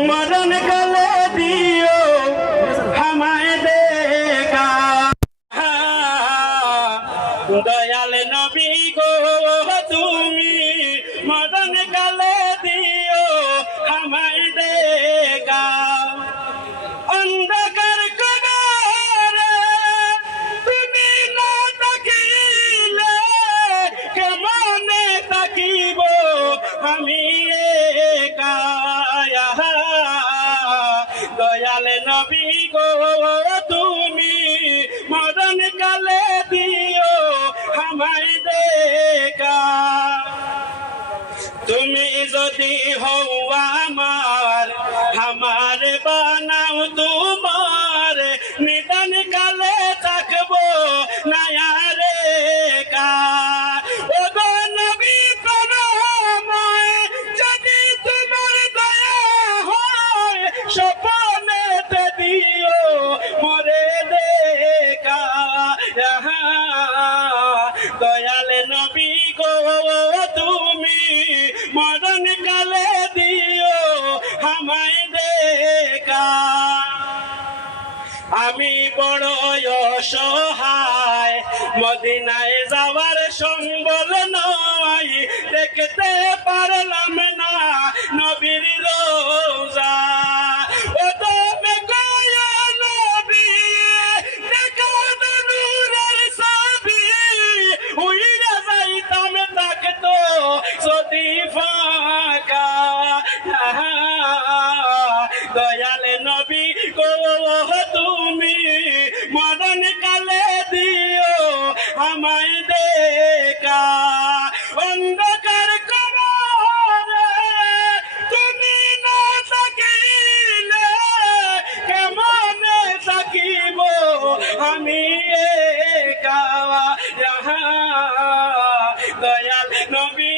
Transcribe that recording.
मरण काले दियो हमारे देखा दयाल नबी गो তুমি मरण काले दियो हमारे देखा अंधकार कबारे তুমি না তাকিলে কেমনে তাকিব আমি একা দয়াল নবী গো তুমি মরণ কালে দিও আমায় দেখা তুমি যদি হও আমার বানাও তোমার নিদান কালে থাকবো না রে কা ও গো নবী প্রণাময় যদি তোমার দয়া হয় স্বপ্নেতে দিও মরে দেখা দয়াল নবী গো তুমি মরণ কালে দিও আমায় দেখা আমি বড় অসহায় মদিনায় যাওয়ার সম্বল নয় দেখতে পারলাম না নবীর রোজা ও তুমি কয়া নবী দেখা নূরের ছবি উইরা যাইতাম থাকতো যদি ফাঁকা দয়াল নবী গো তুমি মরণ কালে দিও আমায় দেখা অন্ধকার কবরে তুমি না থাকিলে কেমনে থাকিব আমি একা দয়াল নবী